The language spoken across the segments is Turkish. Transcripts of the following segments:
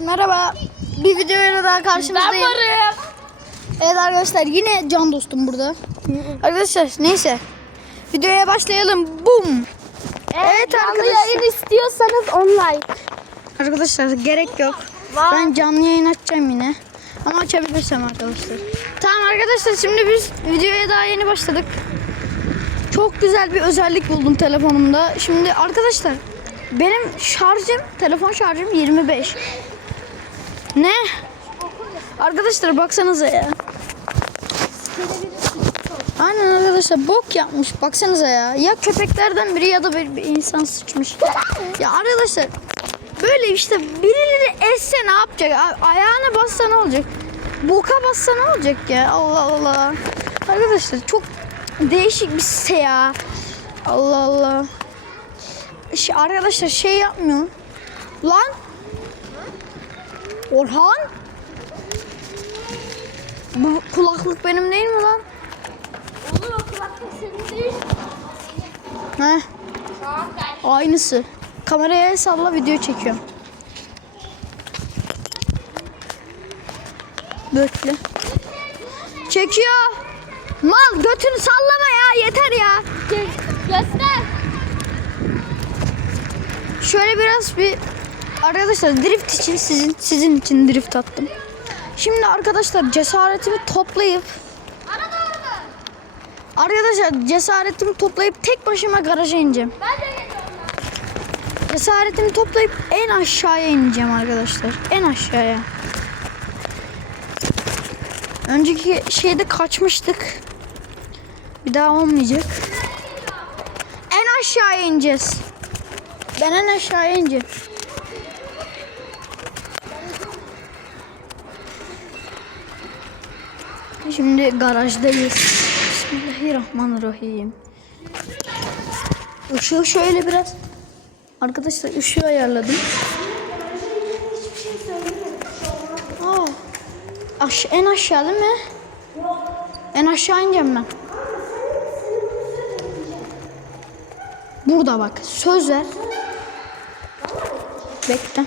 Merhaba. Bir videoyla daha Ben karşınızdayım. varım. Evet arkadaşlar yine can dostum burada. Arkadaşlar neyse. Videoya başlayalım. Bum. Evet canlı arkadaşlar. yayın istiyorsanız online. Arkadaşlar gerek yok. Ben canlı yayın açacağım yine. Ama açabilirsem arkadaşlar. Tamam arkadaşlar şimdi biz videoya daha yeni başladık. Çok güzel bir özellik buldum telefonumda. Şimdi arkadaşlar benim şarjım, telefon şarjım 25. Ne? Arkadaşlar baksanıza ya. Aynen arkadaşlar bok yapmış baksanıza ya. Ya köpeklerden biri ya da bir, bir insan sıçmış. Ya arkadaşlar böyle işte birileri esse ne yapacak? Ayağına bassa ne olacak? Boka bassa ne olacak ya? Allah Allah. Arkadaşlar çok değişik bir site ya. Allah Allah. Şey, arkadaşlar şey yapmıyor. Lan. Orhan. Bu kulaklık benim değil mi lan? Olur o kulaklık senin değil. Heh. Aynısı. Kameraya el salla video çekiyorum. Bekle. Çekiyor. Mal götünü sallama ya yeter ya. Gö- göster. Şöyle biraz bir arkadaşlar drift için sizin sizin için drift attım. Şimdi arkadaşlar cesaretimi toplayıp Arkadaşlar cesaretimi toplayıp tek başıma garaja ineceğim. Cesaretimi toplayıp en aşağıya ineceğim arkadaşlar. En aşağıya. Önceki şeyde kaçmıştık. Bir daha olmayacak. En aşağıya ineceğiz. Ben en aşağıya ineceğim. Şimdi garajdayız. Bismillahirrahmanirrahim. Işığı şöyle biraz Arkadaşlar ışığı ayarladım. Aa, aş en aşağı değil mi? En aşağı ineceğim ben. Burada bak söz ver. Bekle.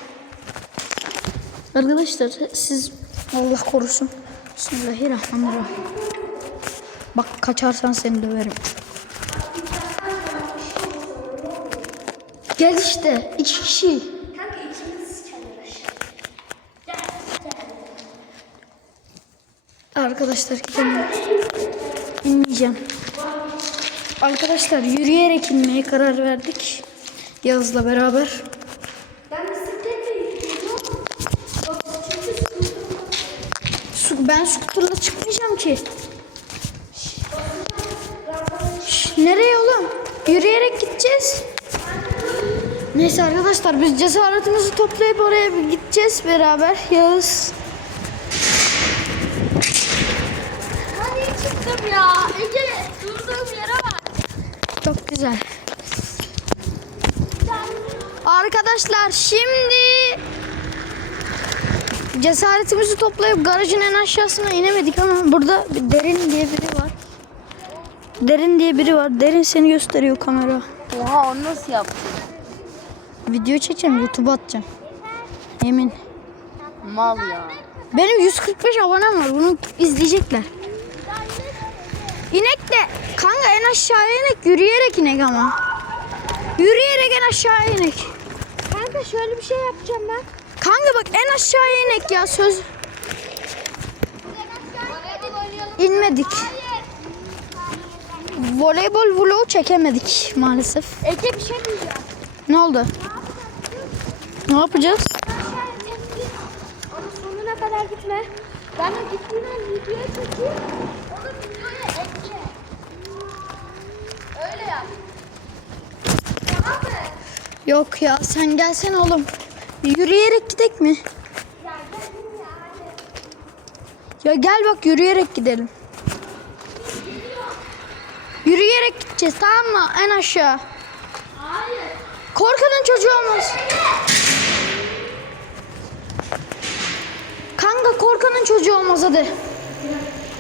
Arkadaşlar siz Allah korusun. Bismillahirrahmanirrahim. Bak kaçarsan seni döverim. Gel işte iki kişi. Arkadaşlar gidemiyorum. İnmeyeceğim. Arkadaşlar yürüyerek inmeye karar verdik. Yağız'la beraber. Ben skuterla çıkmayacağım ki. Şş, nereye oğlum? Yürüyerek gideceğiz. Neyse arkadaşlar biz cesaretimizi toplayıp oraya bir gideceğiz beraber. Yağız. Hani çıktım ya. Ege durduğum yere bak. Çok güzel. Arkadaşlar şimdi cesaretimizi toplayıp garajın en aşağısına inemedik ama burada bir derin diye biri var. Derin diye biri var. Derin seni gösteriyor kamera. Oha onu nasıl yaptın? Video çekeceğim YouTube'a atacağım. Yemin. Mal ya. Benim 145 abonem var. Bunu izleyecekler. İnek de kanka en aşağıya inek yürüyerek inek ama. Yürüyerek en aşağıya inek. Kanka şöyle bir şey yapacağım ben. Kanka bak en aşağıya inek ya söz. İnmedik. Voleybol vlogu çekemedik maalesef. Ege bir şey diyeceğim. Ne oldu? Ne yapacağız? Onun sonuna kadar gitme. Ben de gittiğinden videoya çekeyim. Onu videoya ekle. Öyle yap. Tamam mı? Yok ya sen gelsene oğlum. Yürüyerek gidek mi? Ya gel bak yürüyerek gidelim. Yürüyerek gideceğiz tamam mı? En aşağı. Hayır. Korkanın çocuğu olmaz. Kanka korkanın çocuğu olmaz hadi.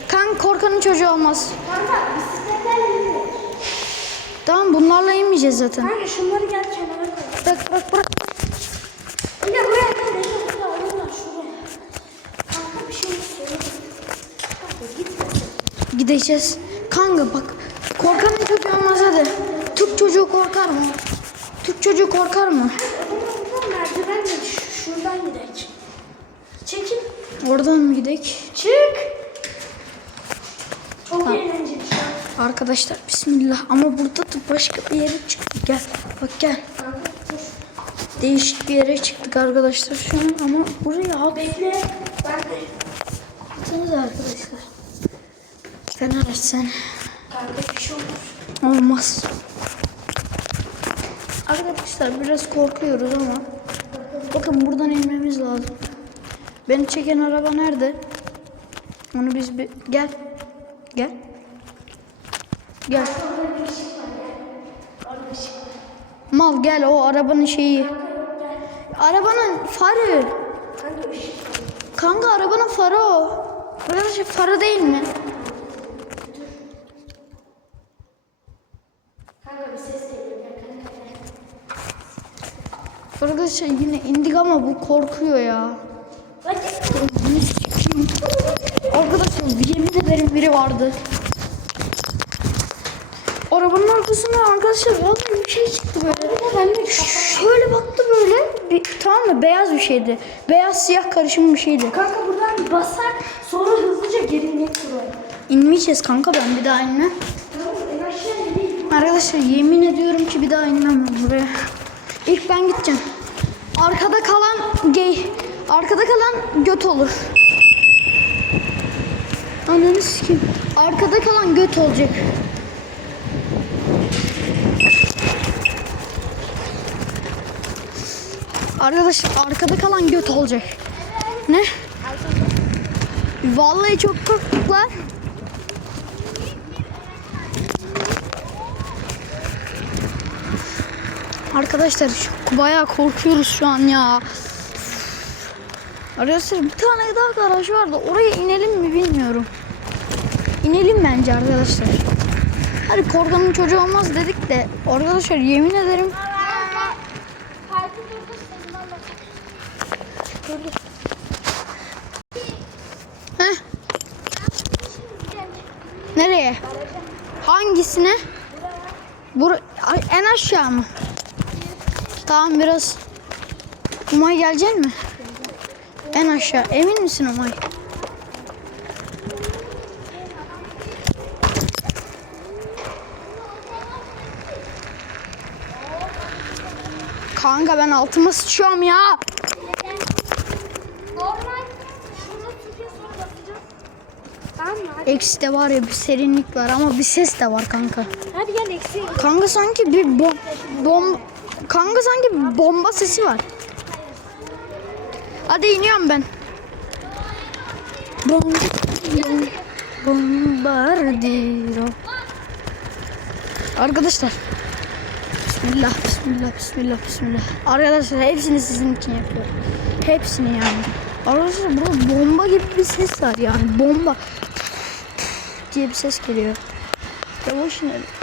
Kanka korkanın çocuğu olmaz. Kanka bisikletlerle. Tamam bunlarla inmeyeceğiz zaten. Kanka şunları gel kenara Gideceğiz. Kanka bak korkanın çocuğu olmaz hadi. Türk çocuğu korkar mı? Türk çocuğu korkar mı? Buradan merdivenle ş- şuradan gidelim. Çekil. Oradan mı gidek? Çık. Çok eğlenceli şu an. Arkadaşlar bismillah ama burada da başka bir yere çıktık gel. Bak gel. Değişik bir yere çıktık arkadaşlar şu an ama buraya abi. Bekle. Ben de. Baksanıza arkadaşlar. Fener açsan. Kanka bir şey olur. Olmaz. Arkadaşlar biraz korkuyoruz ama bakın buradan inmemiz lazım. Beni çeken araba nerede? Onu biz bir gel. Gel. Gel. Mal gel o arabanın şeyi. Arabanın farı. Kanka arabanın farı o. Arkadaşlar farı değil mi? Kanka bir ses geliyor. Gel kanka gel. Arkadaşlar yine indik ama bu korkuyor ya. Arkadaşlar yemin ederim biri vardı. Arabanın arkasında arkadaşlar vallahi bir şey çıktı böyle. Ben de Şöyle baktı böyle. Bir, tamam mı? Beyaz bir şeydi. Beyaz siyah karışım bir şeydi. Kanka buradan basar sonra hızlıca geri buraya. İnmeyeceğiz kanka ben bir daha inmem. Arkadaşlar yemin ediyorum ki bir daha inmem buraya. İlk ben gideceğim. Arkada kalan gay. Arkada kalan göt olur. Ananı sikeyim. Arkada kalan göt olacak. Arkadaşlar arkada kalan göt olacak. Ne? Vallahi çok korktuklar. Arkadaşlar şu- bayağı korkuyoruz şu an ya. Arkadaşlar bir tane daha garaj vardı. Oraya inelim mi bilmiyorum. İnelim bence arkadaşlar. Hadi korkanın çocuğu olmaz dedik de arkadaşlar yemin ederim. Nereye? Hangisine? Bur en aşağı mı? Tamam biraz. Umay gelecek mi? En aşağı. Emin misin Umay? Kanka ben altıma sıçıyorum ya. Eksi de var ya bir serinlik var ama bir ses de var kanka. hadi gel eksi. Kanka sanki bir bom, bom kanka sanki bomba sesi var. Hadi iniyorum ben. Bom, bom, bombardiro. Arkadaşlar. Bismillah, bismillah, bismillah, bismillah. Arkadaşlar hepsini sizin için yapıyorum. Hepsini yani. Arkadaşlar burada bomba gibi bir ses var yani. Bomba diye bir ses geliyor. Yavaş inelim.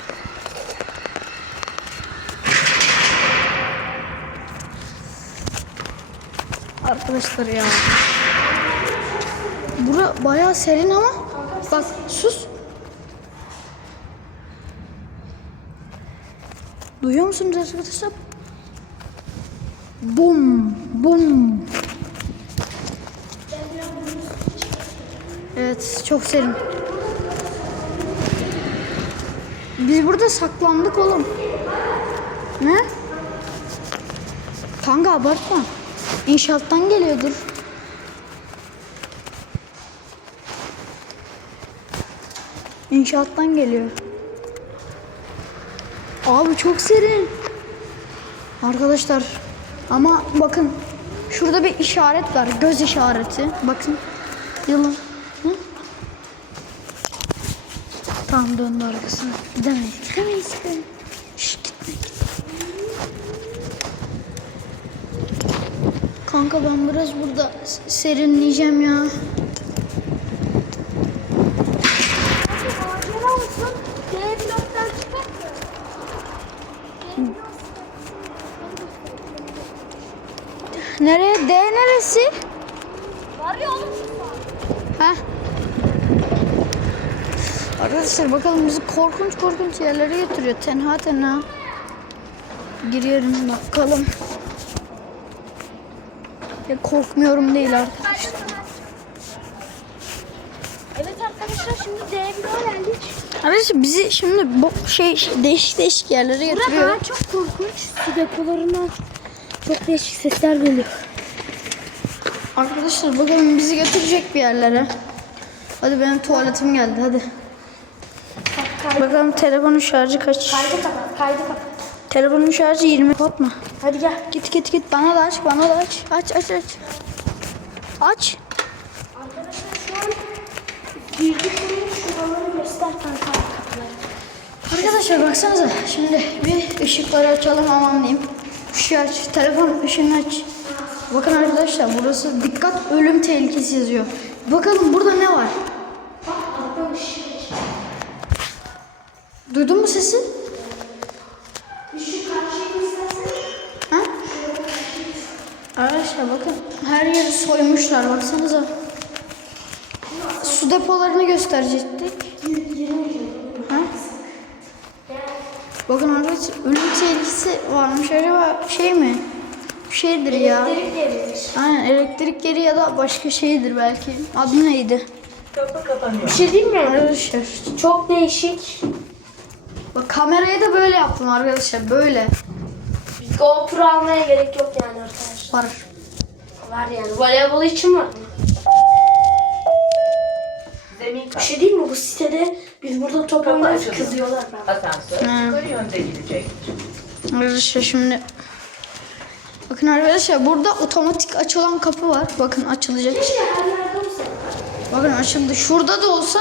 Arkadaşlar ya. Bura bayağı serin ama bak sus. Duyuyor musunuz arkadaşlar? Bum bum. Evet çok serin. Biz burada saklandık oğlum. Ne? Kanka abartma. İnşaattan geliyordur. İnşaattan geliyor. Abi çok serin. Arkadaşlar ama bakın şurada bir işaret var. Göz işareti. Bakın. Yılın. Hı? Tamam döndü arkasına. Gidemeyiz. Gidemeyiz. gidemeyiz. Şş, gitme gitme. Kanka ben biraz burada serinleyeceğim ya. Nereye? D neresi? Var ya oğlum. Heh. Arkadaşlar bakalım bizi korkunç korkunç yerlere götürüyor. Tenha tenha. Giriyorum bakalım. Ya korkmuyorum değil arkadaşlar. Evet arkadaşlar şimdi D1'e geldik. Arkadaşlar bizi şimdi bu şey değişik değişik yerlere götürüyor. Burada çok korkunç su depolarından çok değişik sesler geliyor. Arkadaşlar bakalım bizi götürecek bir yerlere. Hadi benim tuvaletim geldi hadi. Bakalım telefonun şarjı kaç? Kaydı kapat, kaydı kapat. Telefonun şarjı 20 kapatma. Hadi gel. Git git git bana da aç bana da aç. Aç aç aç. Aç. Arkadaşlar şu an girdikleri şuraları göster kanka kapıları. Arkadaşlar baksanıza şimdi bir ışıkları açalım aman diyeyim. Işığı aç, telefon ışığını aç. Bakın arkadaşlar burası dikkat ölüm tehlikesi yazıyor. Bakalım burada ne var? Duydun mu sesi? Arkadaşlar bakın her yeri soymuşlar baksanıza. Su depolarını gösterecektik. Ha? Bakın arkadaşlar ölüm tehlikesi varmış acaba şey mi? Bir şeydir ya. Elektrik devrilmiş. Aynen elektrik yeri ya da başka şeydir belki. Adı neydi? Bir şey diyeyim mi? Arkadaşlar Çok değişik. bak kamerayı da böyle yaptım arkadaşlar böyle GoPro almaya gerek yok yani arkadaşlar. Var. Var yani. Voleybol için var mı? Zemin Bir kat. şey diyeyim mi? Bu sitede biz burada top oynarız kızıyorlar bana. Asansör yukarı yönde gidecektir. Arkadaşlar şimdi Bakın arkadaşlar burada otomatik açılan kapı var. Bakın açılacak. Yerde olsa. Bakın açıldı. Şurada da olsa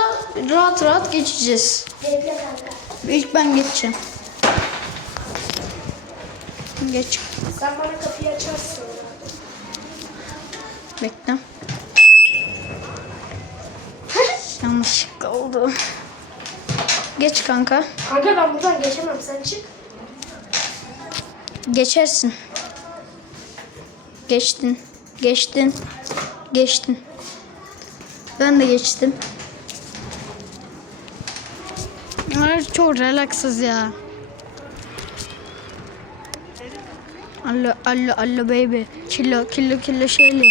rahat rahat geçeceğiz. Bekle kanka. İlk ben geçeceğim. Geç. Sen bana kapıyı açarsın. Bekle. Yanlışlıkla oldu. Geç kanka. Kanka ben buradan geçemem. Sen çık. Geçersin. Geçtin. Geçtin. Geçtin. Ben de geçtim. Ay, Çok relaksız ya. Allo allo allo baby. Kilo kilo kilo şeyli.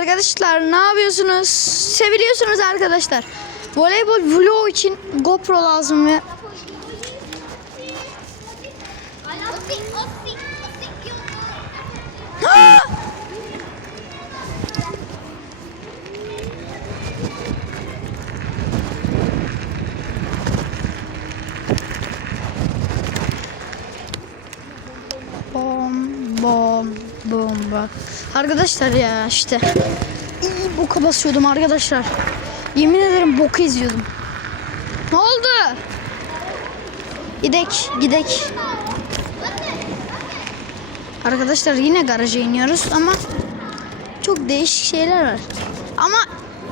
Arkadaşlar ne yapıyorsunuz? Seviliyorsunuz arkadaşlar. Voleybol vlog için GoPro lazım ve Ha! Bom bom bomba. Arkadaşlar ya işte. İyi boka basıyordum arkadaşlar. Yemin ederim boku izliyordum. Ne oldu? Gidek, gidek. Arkadaşlar yine garaja iniyoruz ama çok değişik şeyler var. Ama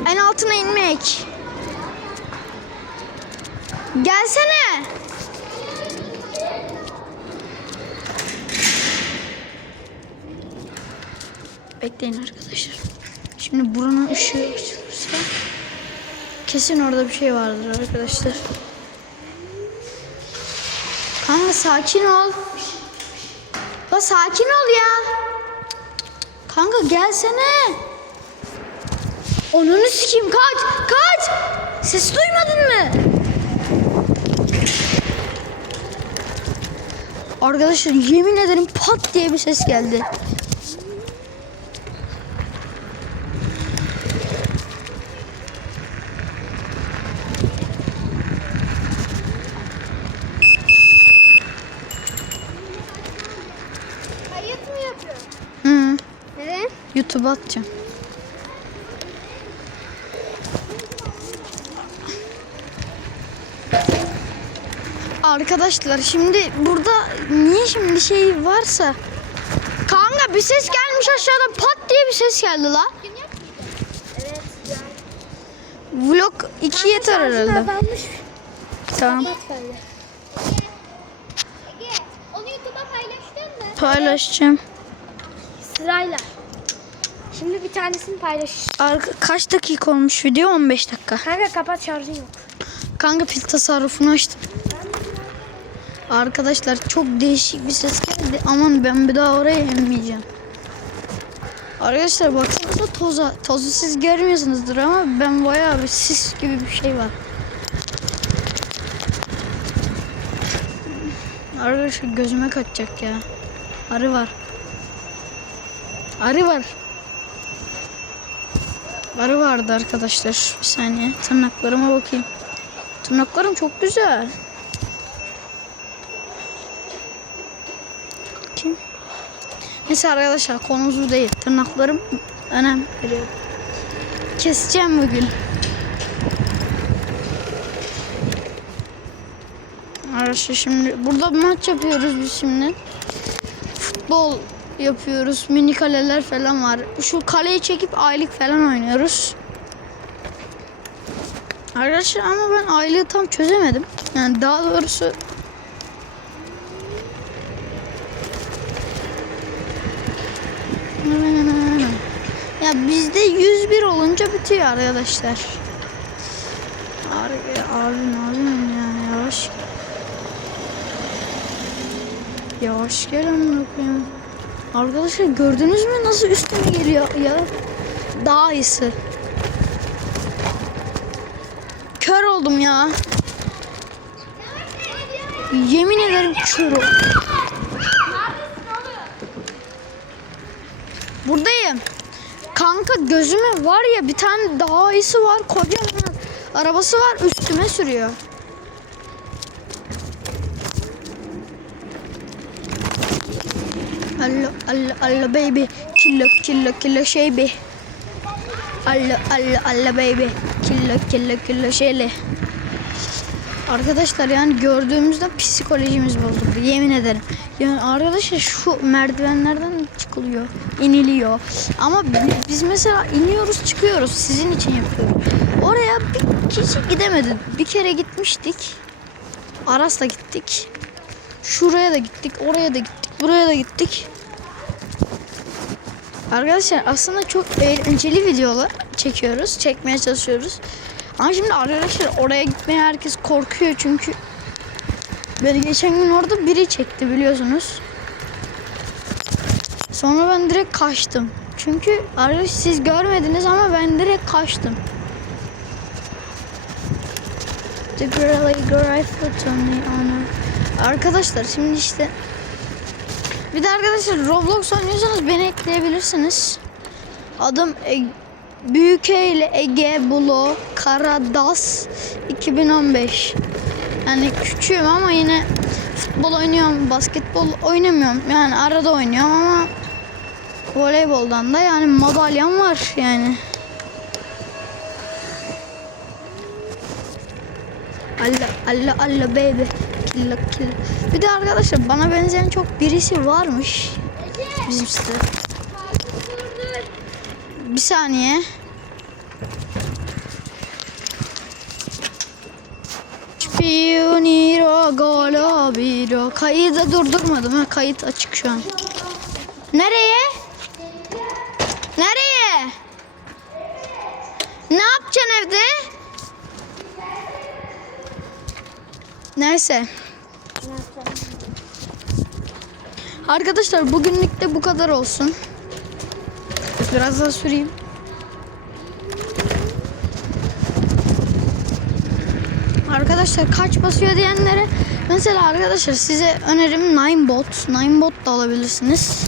en altına inmek. Gelsene. Bekleyin arkadaşlar. Şimdi buranın ışığı açılırsa kesin orada bir şey vardır arkadaşlar. Kanka sakin ol. La sakin ol ya. Kanka gelsene. Onunu sikeyim kaç kaç. Ses duymadın mı? Arkadaşlar yemin ederim pat diye bir ses geldi. Kayıt mı yapıyorsun? Hı, Neden? Atacağım. Arkadaşlar şimdi burada niye şimdi şey varsa Kanka bir ses gelmiş aşağıdan pat diye bir ses geldi la. Evet. Vlog 2 yeter herhalde. Tamam. Paylaşacağım. Sırayla. Şimdi bir tanesini paylaş. Arka, kaç dakika olmuş video? 15 dakika. Kanka kapat şarjın yok. Kanka pil tasarrufunu açtım. Arkadaşlar çok değişik bir ses geldi. Aman ben bir daha oraya inmeyeceğim. Arkadaşlar baksanıza toza. Tozu siz görmüyorsunuzdur ama ben bayağı bir sis gibi bir şey var. Arkadaşlar gözüme kaçacak ya. Arı var. Arı var. Arı vardı arkadaşlar. Bir saniye. Tırnaklarıma bakayım. Tırnaklarım çok güzel. Kim? Neyse arkadaşlar konumuz değil. Tırnaklarım önem veriyorum. Keseceğim bugün. Arkadaşlar şimdi burada maç yapıyoruz biz şimdi. Futbol yapıyoruz. Mini kaleler falan var. Şu kaleyi çekip aylık falan oynuyoruz. Arkadaşlar ama ben aylığı tam çözemedim. Yani daha doğrusu ya bizde 101 olunca bitiyor arkadaşlar. Abi, abi ya yavaş. Yavaş gel amına koyayım. Arkadaşlar gördünüz mü nasıl üstüme geliyor ya? Daha iyisi. Kör oldum ya. Yemin ederim kör. Buradayım. Kanka gözüme var ya bir tane daha iyisi var. Kocaman arabası var üstüme sürüyor. Allah Allah Allah baby. Killa killa killa şey be. Allah Allah Allah baby. Killa killa killa şeyle. Arkadaşlar yani gördüğümüzde psikolojimiz bozuldu yemin ederim. Yani arkadaşlar şu merdivenlerden çıkılıyor, iniliyor. Ama biz mesela iniyoruz çıkıyoruz sizin için yapıyorum. Oraya bir kişi gidemedi. Bir kere gitmiştik. Aras'la gittik. Şuraya da gittik, oraya da gittik, buraya da gittik. Arkadaşlar aslında çok eğlenceli videolar çekiyoruz, çekmeye çalışıyoruz. Ama şimdi arkadaşlar oraya gitmeye herkes korkuyor çünkü beni geçen gün orada biri çekti biliyorsunuz. Sonra ben direkt kaçtım. Çünkü arkadaşlar siz görmediniz ama ben direkt kaçtım. The girl I. Arkadaşlar şimdi işte bir de arkadaşlar Roblox oynuyorsanız beni ekleyebilirsiniz. Adım e Büyük E ile Ege Bulo Karadas 2015. Yani küçüğüm ama yine futbol oynuyorum, basketbol oynamıyorum. Yani arada oynuyorum ama voleyboldan da yani madalyam var yani. Allah Allah Allah baby. Killa. Bir de arkadaşlar bana benzeyen çok birisi varmış. Bizim sitede. Bir saniye. Pioniro Golobiro. Kaydı durdurmadım ha. Kayıt açık şu an. Nereye? Nereye? Ne yapacaksın evde? Neyse. Arkadaşlar bugünlük de bu kadar olsun. Biraz daha süreyim. Arkadaşlar kaç basıyor diyenlere mesela arkadaşlar size önerim Ninebot. Ninebot da alabilirsiniz.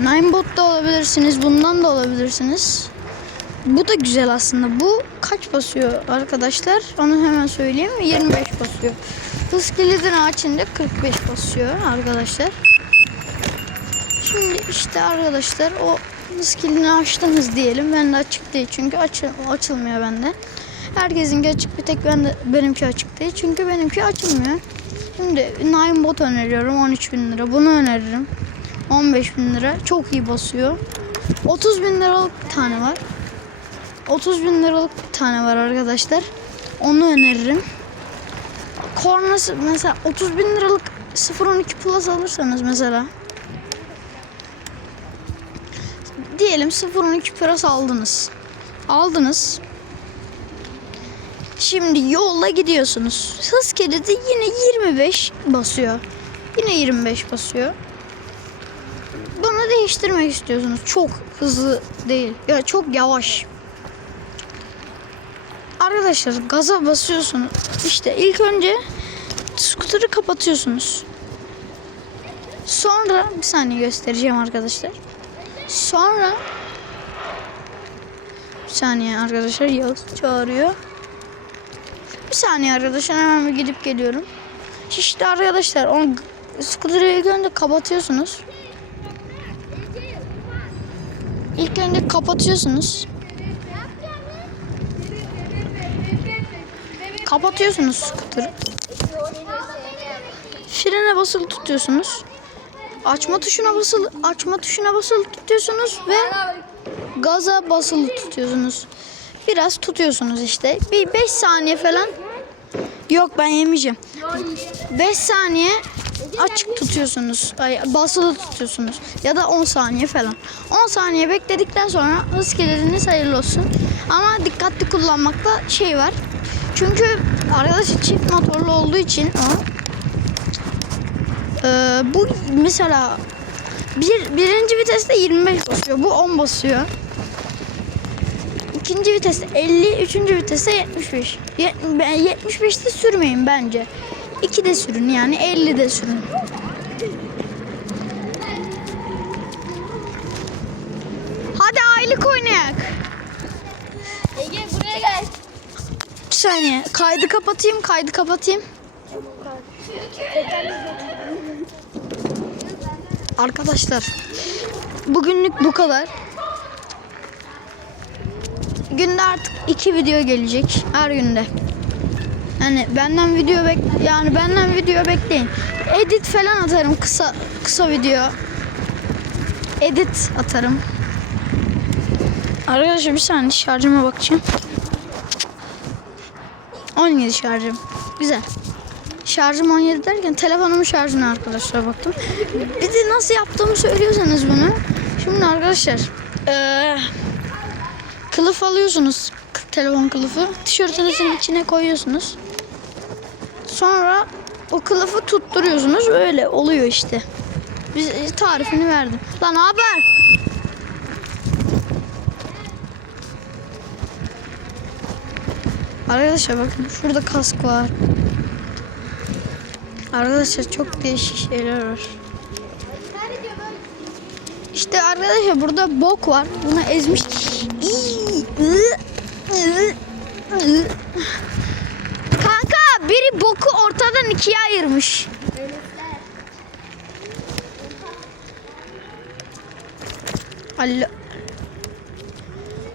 Ninebot da alabilirsiniz. Bundan da alabilirsiniz. Bu da güzel aslında. Bu kaç basıyor arkadaşlar? Onu hemen söyleyeyim. 25 basıyor. Hız kilidini açınca 45 basıyor arkadaşlar. Şimdi işte arkadaşlar o hız kilidini açtınız diyelim. Ben de açık değil çünkü açı, açılmıyor bende. Herkesinki açık bir tek ben de, benimki açık değil. Çünkü benimki açılmıyor. Şimdi Nine Bot öneriyorum 13 bin lira. Bunu öneririm. 15 bin lira. Çok iyi basıyor. 30 bin liralık bir tane var. 30 bin liralık bir tane var arkadaşlar. Onu öneririm. Kornası mesela 30 bin liralık 012 Plus alırsanız mesela diyelim 012 Plus aldınız. Aldınız. Şimdi yolda gidiyorsunuz. Hız kilidi yine 25 basıyor. Yine 25 basıyor. Bunu değiştirmek istiyorsunuz. Çok hızlı değil. Ya çok yavaş. Arkadaşlar gaza basıyorsunuz. İşte ilk önce skuteri kapatıyorsunuz. Sonra bir saniye göstereceğim arkadaşlar. Sonra bir saniye arkadaşlar Yağız çağırıyor. Bir saniye arkadaşlar hemen bir gidip geliyorum. İşte arkadaşlar onu skuteri ilk önce kapatıyorsunuz. İlk önce kapatıyorsunuz. Kapatıyorsunuz skuteri. Frene basılı tutuyorsunuz. Açma tuşuna basılı açma tuşuna basılı tutuyorsunuz ve gaza basılı tutuyorsunuz. Biraz tutuyorsunuz işte. Bir 5 saniye falan. Yok ben yemeyeceğim. 5 saniye açık tutuyorsunuz. Ay, basılı tutuyorsunuz. Ya da 10 saniye falan. 10 saniye bekledikten sonra hız kilidiniz hayırlı olsun. Ama dikkatli kullanmakta şey var. Çünkü arkadaşlar çift motorlu olduğu için o ee, bu mesela bir, birinci viteste 25 basıyor. Bu 10 basıyor. İkinci viteste 50, üçüncü viteste 75. Ye- ben 75'te sürmeyin bence. 2 de sürün yani 50 de sürün. Hadi aylık oynayak. Ege buraya gel. Bir saniye. Kaydı kapatayım, kaydı kapatayım. Arkadaşlar, bugünlük bu kadar. Günde artık iki video gelecek her günde. Yani benden video bek yani benden video bekleyin. Edit falan atarım kısa kısa video. Edit atarım. Arkadaşlar bir saniye şarjıma bakacağım. 17 şarjım. Güzel. Şarjım 17 derken telefonumun şarjına arkadaşlar baktım. Bir de nasıl yaptığımı söylüyorsanız bunu. Şimdi arkadaşlar eee kılıf alıyorsunuz. Telefon kılıfı. Tişörtünüzün içine koyuyorsunuz. Sonra o kılıfı tutturuyorsunuz. Öyle oluyor işte. Biz e, tarifini verdim. Lan haber. Arkadaşlar bakın şurada kask var. Arkadaşlar çok değişik şeyler var. İşte arkadaşlar burada bok var. Bunu ezmiş. Kanka biri boku ortadan ikiye ayırmış. Allah.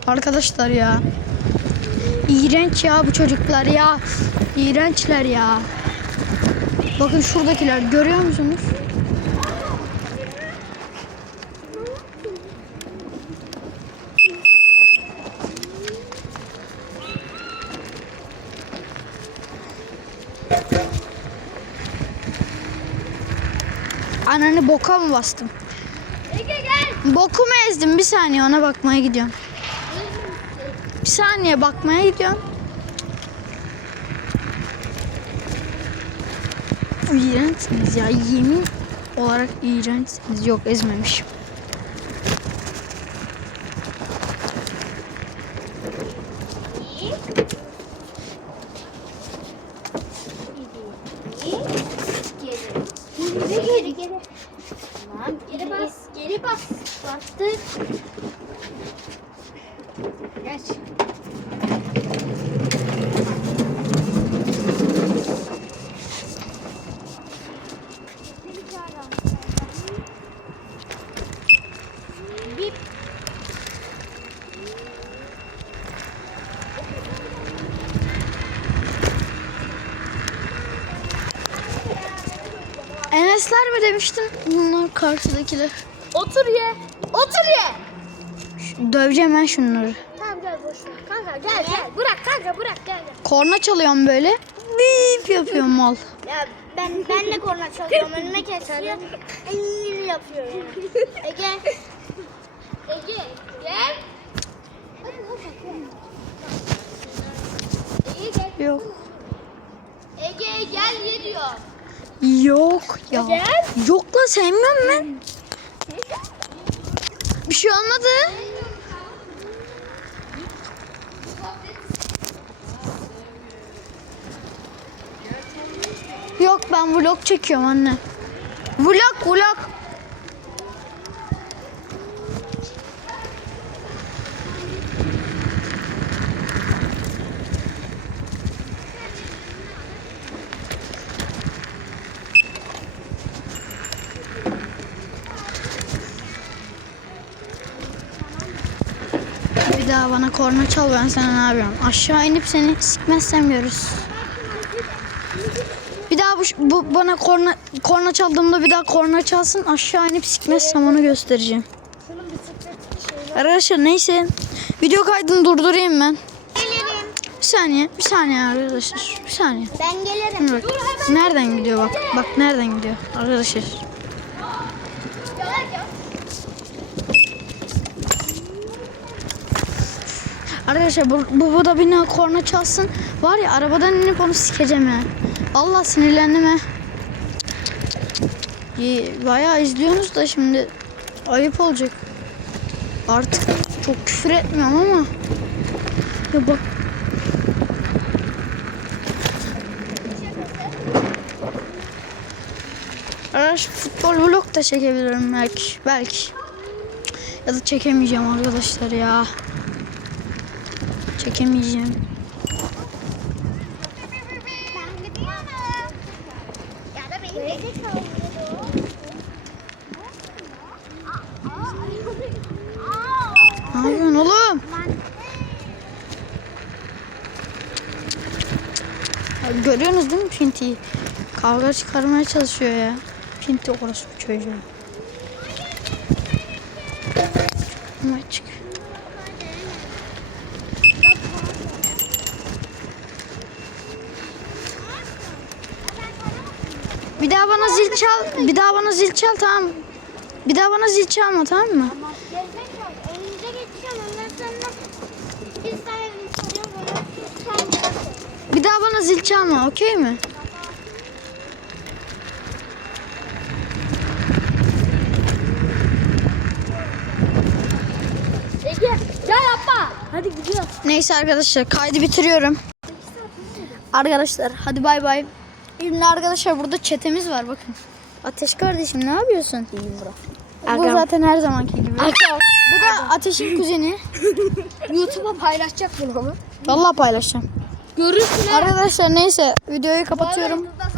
Arkadaşlar ya. İğrenç ya bu çocuklar ya. İğrençler ya. Bakın şuradakiler görüyor musunuz? Ananı boka mı bastım? Ege gel. Bokumu ezdim. Bir saniye ona bakmaya gidiyorum. Bir saniye bakmaya gidiyorum. İğrençsiniz ya. Yemin olarak iğrençsiniz. Yok ezmemişim. Geri geri geri. Tamam geri bas. Geri bas. Bastık. Geç. Bip. Enesler mi demiştin? Bunlar karşıdakiler. Otur ye. Otur ye. Döveceğim ben şunları. Tamam gel boş ver. Kanka gel gel. Bırak kanka bırak gel gel. Korna çalıyorum böyle. Bip yapıyorum mal. Ya Ben ben de korna çalıyorum. Önüme kesiyor. İyi yapıyor yani. Ege. Ege gel. Ege gel. Yok. Ege gel ye diyor. Yok ya. Gel. Yok la sevmiyorum ben. Bir şey olmadı. Yok ben vlog çekiyorum anne. Vlog vlog. Bir daha bana korna çal ben sana ne yapıyorum. Aşağı inip seni sikmezsem görürüz. Bir daha bu, bu bana korna korna çaldığımda bir daha korna çalsın aşağı inip sikmezsem onu göstereceğim. Arkadaşlar neyse video kaydını durdurayım ben. Gelirim. Bir saniye bir saniye arkadaşlar bir saniye. Ben gelirim. Bak, nereden gidiyor bak bak nereden gidiyor arkadaşlar. Arkadaşlar bu, bu, bu da bina korna çalsın. Var ya arabadan inip onu sikeceğim ya. Allah sinirlendim. İyi, Bayağı izliyorsunuz da şimdi ayıp olacak. Artık çok küfür etmiyorum ama. Ya bak Arkadaş futbol vlog da çekebilirim belki. Belki. Ya da çekemeyeceğim arkadaşlar ya. Çekemeyeceğim. Ne oğlum? Görüyorsunuz değil mi Pinti'yi? Kavga çıkarmaya çalışıyor ya. Pinti orası bu çocuğu. Ama çık. Bir daha bana zil çal. Bir daha bana zil çal tamam. Bir daha bana zil çalma tamam mı? Gerizekalı. Önünüze geçeceğim. Ondan sonra bir tane soruyor böyle. Sen Bir daha bana zil çalma okey mi? Ege ya yapma. Hadi gidiyoruz. Neyse arkadaşlar kaydı bitiriyorum. Arkadaşlar hadi bay bay. Şimdi arkadaşlar burada çetemiz var bakın. Ateş kardeşim ne yapıyorsun? İyiyim bro. Bu Agam. zaten her zamanki gibi. Bu da Ateş'in kuzeni. YouTube'a paylaşacak bunu. Vallahi paylaşacağım. Görürsün. Arkadaşlar neyse videoyu kapatıyorum.